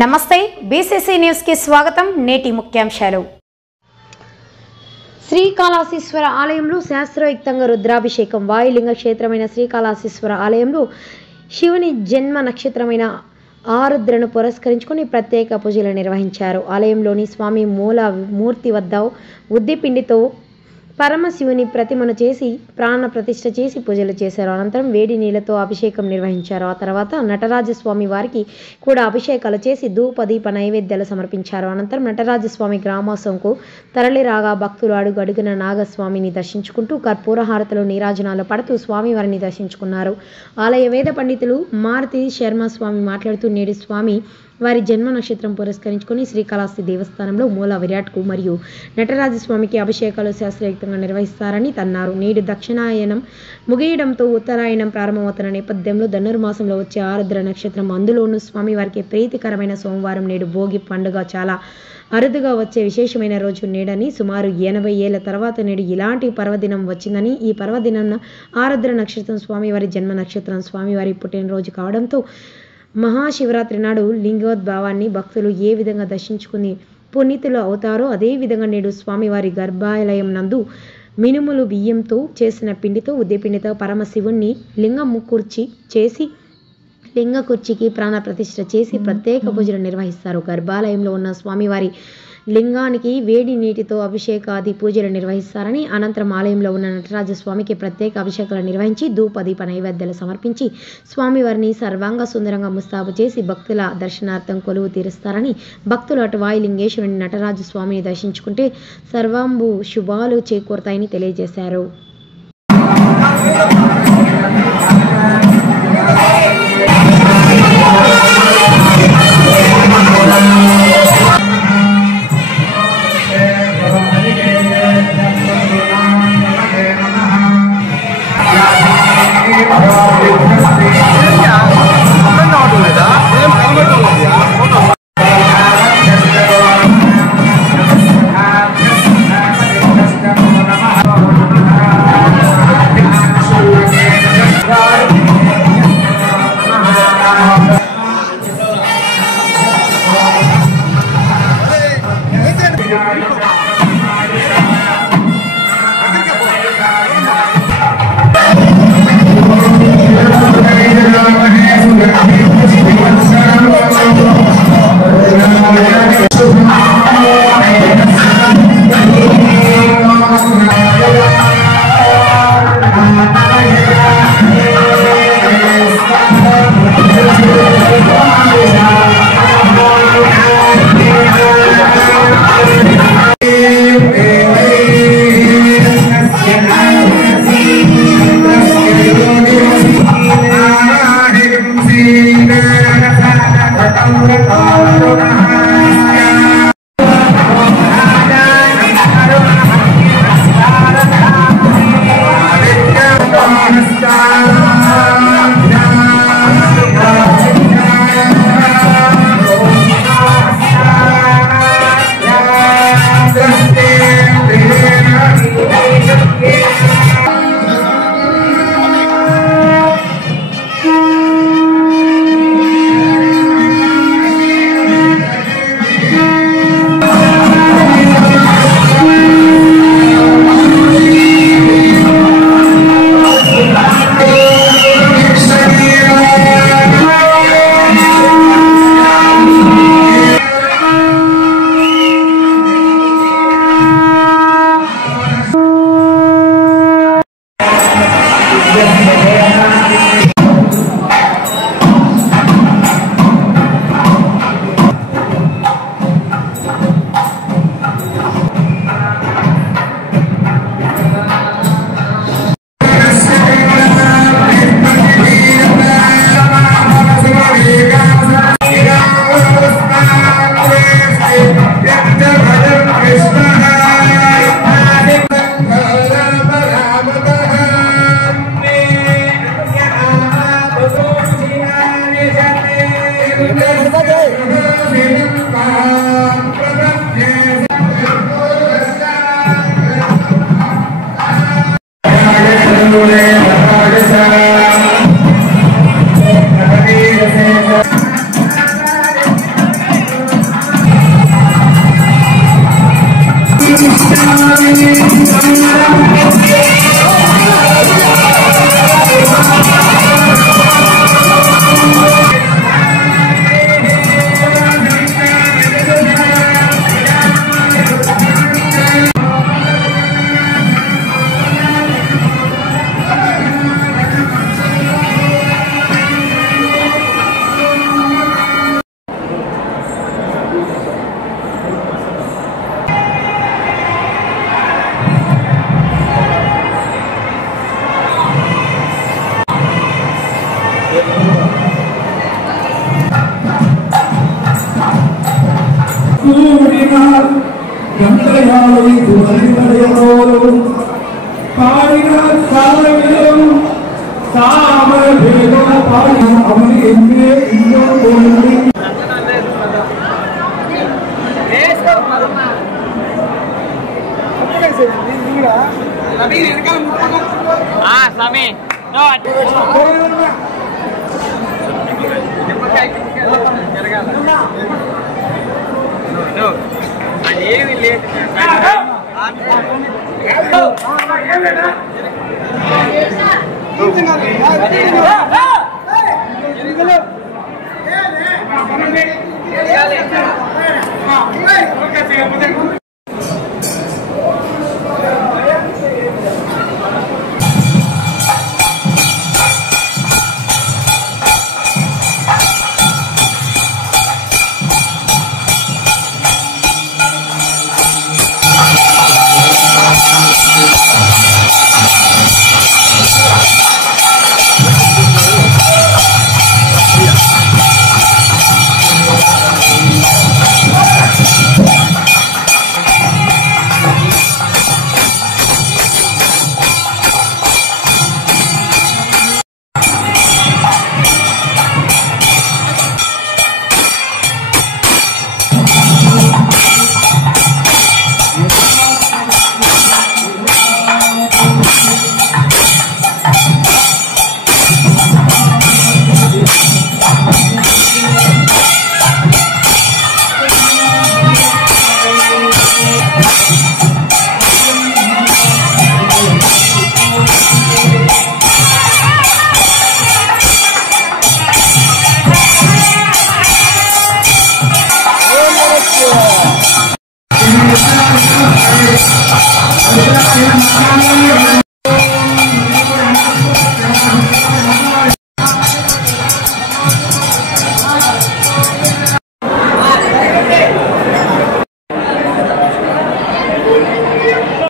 నమస్తే BCC news కి స్వాగతం. నేటి ముఖ్యాంశాలు. శ్రీకాళహస్తీశ్వర ఆలయంలో శాస్త్రోక్తంగా రుద్రాభిషేకం. వాయులింగ క్షేత్రమైన శ్రీకాళహస్తీశ్వర ఆలయంలో శివుని జన్మ నక్షత్రమైన ఆరుద్రను పురస్కరించుకొని ప్రత్యేక పూజలు నిర్వహించారు. ఆలయంలోని స్వామి మూల మూర్తి వద్ద ఉద్దిపిండితో పరమశివుని ప్రతిమను చేసి ప్రాణ ప్రతిష్ఠ చేసి పూజలు చేశారు. అనంతరం వేడి నీళ్లతో అభిషేకం నిర్వహించారు. ఆ తర్వాత నటరాజస్వామి వారికి కూడా అభిషేకాలు చేసి ధూప దీప నైవేద్యాలు సమర్పించారు. అనంతరం నటరాజస్వామి గ్రామోత్సవంకు తరలి రాగా భక్తులు అడుగు అడుగున నాగస్వామిని దర్శించుకుంటూ కర్పూర హారతలు నీరాజనాలు పడుతూ స్వామివారిని దర్శించుకున్నారు. ఆలయ వేద పండితులు మారుతి శర్మ స్వామి మాట్లాడుతూ నేడు స్వామి వారి జన్మ నక్షత్రం పురస్కరించుకొని శ్రీకాళహస్తి దేవస్థానంలో మూల విరాట్కు మరియు నటరాజస్వామికి అభిషేకాలు శాస్త్రయుక్తంగా నిర్వహిస్తారని అన్నారు. నేడు దక్షిణాయనం ముగియడంతో ఉత్తరాయణం ప్రారంభమవుతున్న నేపథ్యంలో ధనుర్మాసంలో వచ్చే ఆరుద్ర నక్షత్రం, అందులోనూ స్వామివారికి ప్రీతికరమైన సోమవారం నేడు భోగి పండుగ చాలా అరుదుగా వచ్చే విశేషమైన రోజు నేడని, సుమారు 80 ఏళ్ల తర్వాత నేడు ఇలాంటి పర్వదినం వచ్చిందని, ఈ పర్వదినం ఆరుద్ర నక్షత్రం స్వామివారి జన్మ నక్షత్రం, స్వామివారి పుట్టినరోజు కావడంతో మహాశివరాత్రి నాడు లింగోద్భవాన్ని భక్తులు ఏ విధంగా దర్శించుకుని పునీతులు అవుతారో అదేవిధంగా నేడు స్వామివారి గర్భాలయం నందు మినుములు బియ్యంతో చేసిన పిండితో ఉద్దిపిండితో పరమశివుణ్ణి లింగ కుర్చీకి ప్రాణ ప్రతిష్ఠ చేసి ప్రత్యేక పూజలు నిర్వహిస్తారు. గర్భాలయంలో ఉన్న స్వామివారి లింగానికి వేడి నీటితో అభిషేకాది పూజలు నిర్వహిస్తారని, అనంతరం ఆలయంలో ఉన్న నటరాజస్వామికి ప్రత్యేక అభిషేకాలు నిర్వహించి ధూప దీప నైవేద్యాలు సమర్పించి స్వామివారిని సర్వాంగ సుందరంగా ముస్తాబు చేసి భక్తుల దర్శనార్థం కొలువు తీరుస్తారని, భక్తులు అటు వాయులింగేశ్వరుని నటరాజస్వామిని దర్శించుకుంటే సర్వాంబు శుభాలు చేకూరుతాయని తెలియజేశారు.